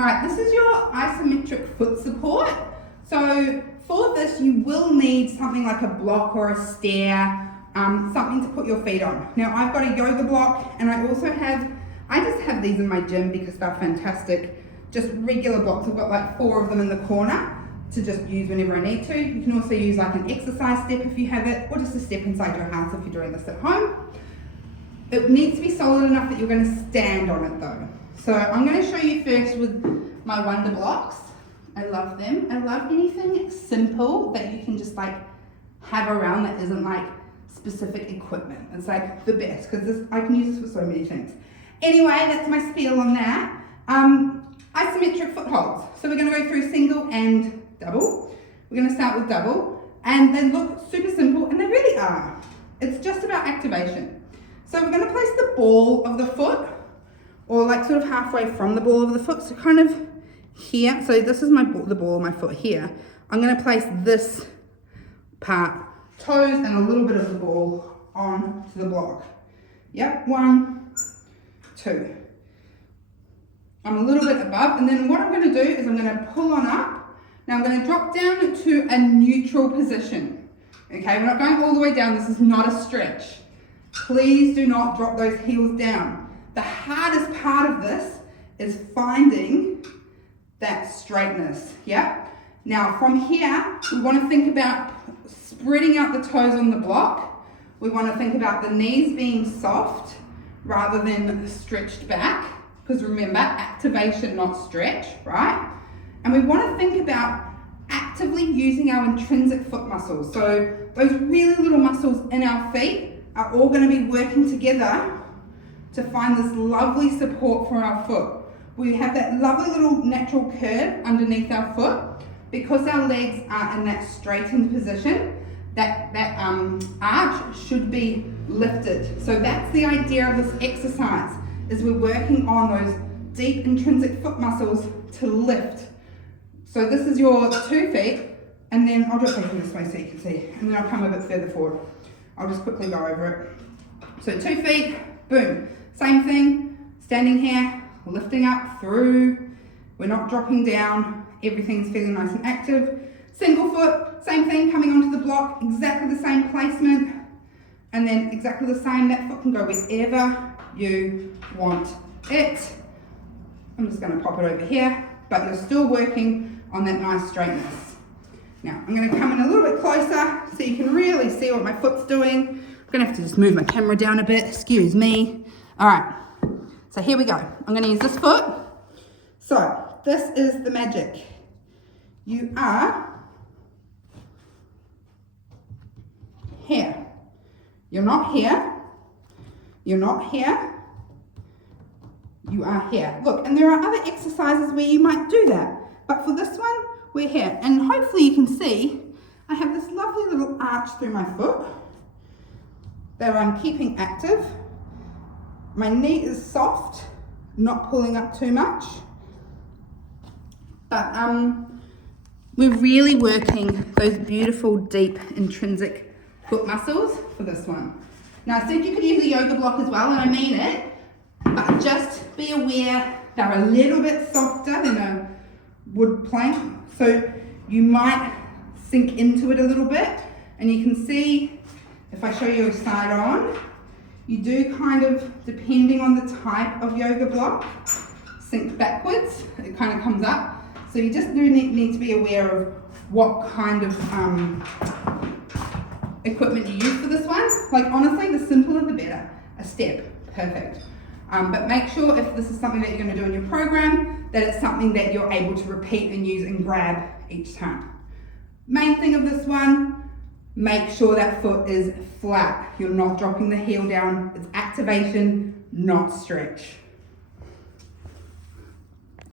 All right, this is your isometric foot support. So for this, you will need something like a block or a stair, something to put your feet on. Now I've got a yoga block, and I just have these in my gym because they're fantastic. Just regular blocks. I've got like 4 of them in the corner to just use whenever I need to. You can also use like an exercise step if you have it, or just a step inside your house if you're doing this at home. It needs to be solid enough that you're going to stand on it though. So I'm going to show you first with my Wonder Blocks. I love them. I love anything simple that you can just like have around that isn't like specific equipment. It's like the best because I can use this for so many things. Anyway, that's my spiel on that. Isometric footholds. So we're going to go through single and double. We're going to start with double, and they look super simple, and they really are. It's just about activation. So we're going to place the ball of the foot, or like sort of halfway from the ball of the foot, so kind of here. So this is the ball of my foot here. I'm going to place this part, toes and a little bit of the ball onto the block. Yep, 1, 2. I'm a little bit above, and then what I'm going to do is I'm going to pull on up. Now I'm going to drop down to a neutral position. Okay, we're not going all the way down. This is not a stretch. Please do not drop those heels down. The hardest part of this is finding that straightness. Yeah. Now from here, we want to think about spreading out the toes on the block. We want to think about the knees being soft rather than stretched back. Because remember, activation, not stretch, right? And we want to think about actively using our intrinsic foot muscles. So those really little muscles in our feet are all going to be working together to find this lovely support for our foot. We have that lovely little natural curve underneath our foot. Because our legs are in that straightened position, that arch should be lifted. So that's the idea of this exercise, is we're working on those deep intrinsic foot muscles to lift. So this is your 2 feet, and then I'll just take it this way so you can see, and then I'll come a bit further forward. I'll just quickly go over it. So 2 feet, boom. Same thing, standing here, lifting up through. We're not dropping down. Everything's feeling nice and active. Single foot, same thing, coming onto the block, exactly the same placement, and then exactly the same. That foot can go wherever you want it. I'm just going to pop it over here, but you're still working on that nice straightness. Now I'm going to come in a little bit closer so you can really see what my foot's doing. I'm going to have to just move my camera down a bit, excuse me. All right, so here we go. I'm going to use this foot. So this is the magic. You are here. You're not here. You're not here. You are here. Look, and there are other exercises where you might do that. But for this one, we're here. And hopefully you can see, I have this lovely little arch through my foot that I'm keeping active. My knee is soft, not pulling up too much. But we're really working those beautiful, deep, intrinsic foot muscles for this one. Now I said you could use a yoga block as well, and I mean it, but just be aware they're a little bit softer than a wood plank, so you might sink into it a little bit. And you can see, if I show you a side on, you do kind of, depending on the type of yoga block, sink backwards. It kind of comes up. So you just do need to be aware of what kind of equipment you use for this one. Like honestly, the simpler the better. A step, perfect. But make sure if this is something that you're going to do in your program, that it's something that you're able to repeat and use and grab each time. Main thing of this one, make sure that foot is flat. You're not dropping the heel down. It's activation, not stretch.